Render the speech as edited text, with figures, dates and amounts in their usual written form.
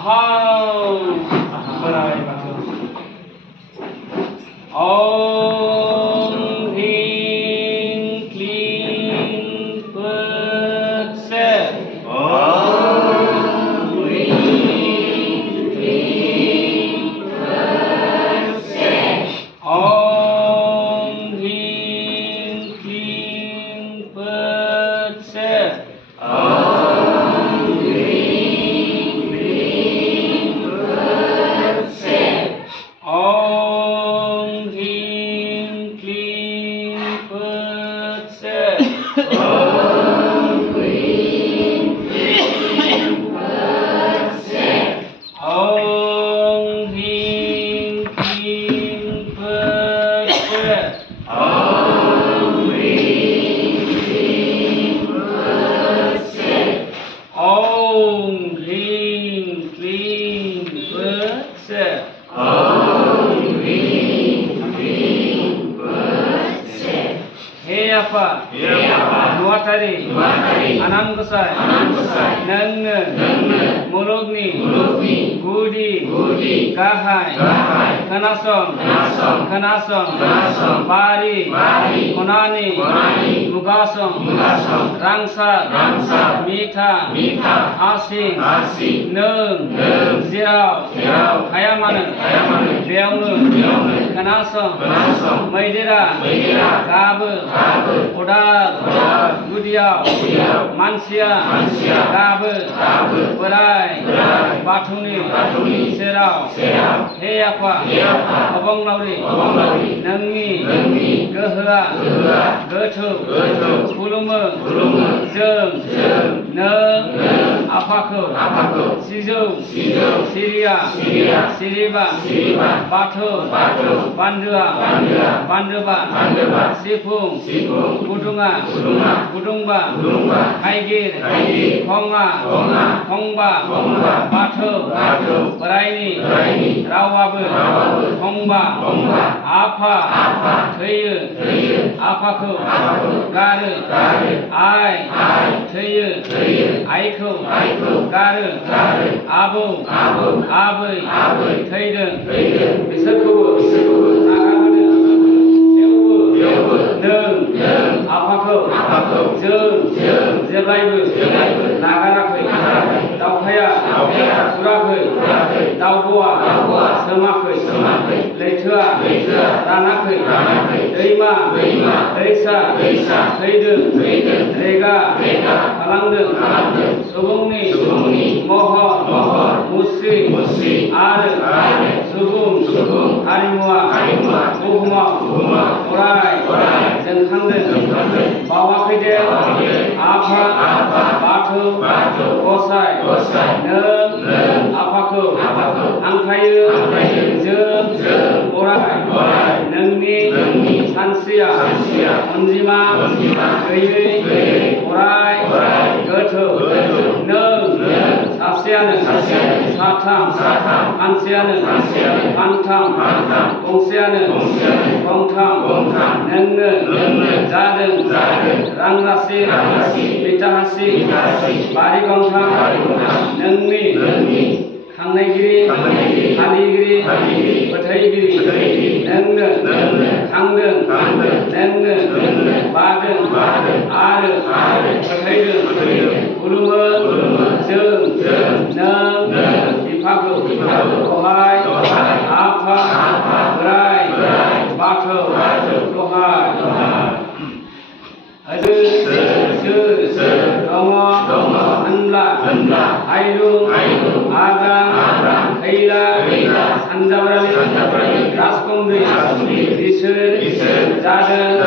Ahau. Berai batu. Om Hing Kling Pet Set. Om Hing Kling Pet Set. Om Hing Kling Pet Set. Apa? Nuwatari, Anam Gosai, Neng, Mulugni, Gudi, Kahai, Kanasong, Bari, Konani, Mugasong, Rangsa, Mita, Asing, Neng, Zirau, Hayamanu, Beaunu, Kanasong, Maidira, Kabu, Odal, Gudiau, Mansia, Gabu, Berai, Batuni, Serau, Heyapa, Abang Lauri, Nengi, Gehra, Gertu, Pulumu, Zeng, Neng, Apaku, Sizu, Siria, Siriba, Batu, Bandua, Sipung, Budunga, Haigir, Hongba, Batu, Beraini, Rawabu, Hongba, Apa, Thayu, Apaku, Garu, Ai, Thayu, Aiku, Garu, Abu, Thaydun, Bisakubu, Nagabudu, Neng, Apaku, Jeng, Jeblaibu, Nagaraku, Daukaya, Suraku, Daubua, Semaku, Leitua, Ranaku, Deima, Deisa, Thaydun, Rega, Kalangdun, Subungni, Mohon, Musri, Are, Subung, Harimua, Buhuma, Orai, Jengkangdun, Bawakidel, Apa, Batu, Gosai, Neng, Apaku, Angkayu, Jeng, Orai, Nengni, Sansia, Onjima, Geye, Orai, Gertu, Neng, Sasianu, Satam, Ansianu, Pantam, Gongsianu, Gongtam, Neng, Zadeng, Rangrasi, Bitahasi, Bari Gongtam, Nengmi, Kangnegiri, Haligiri, Pathaigiri, Neng, Kangdeng, Neng, Badeng, Are, Pathaideng, Uluma, Jeng, Neng, Ipaku, Kohai, Apa, Berai, Batu, Kohai, Adu, Sur, Dongo, Anla, Ailung, Agang, Kaila, Sanjabrali, Raskundri, Disur, Jadeng,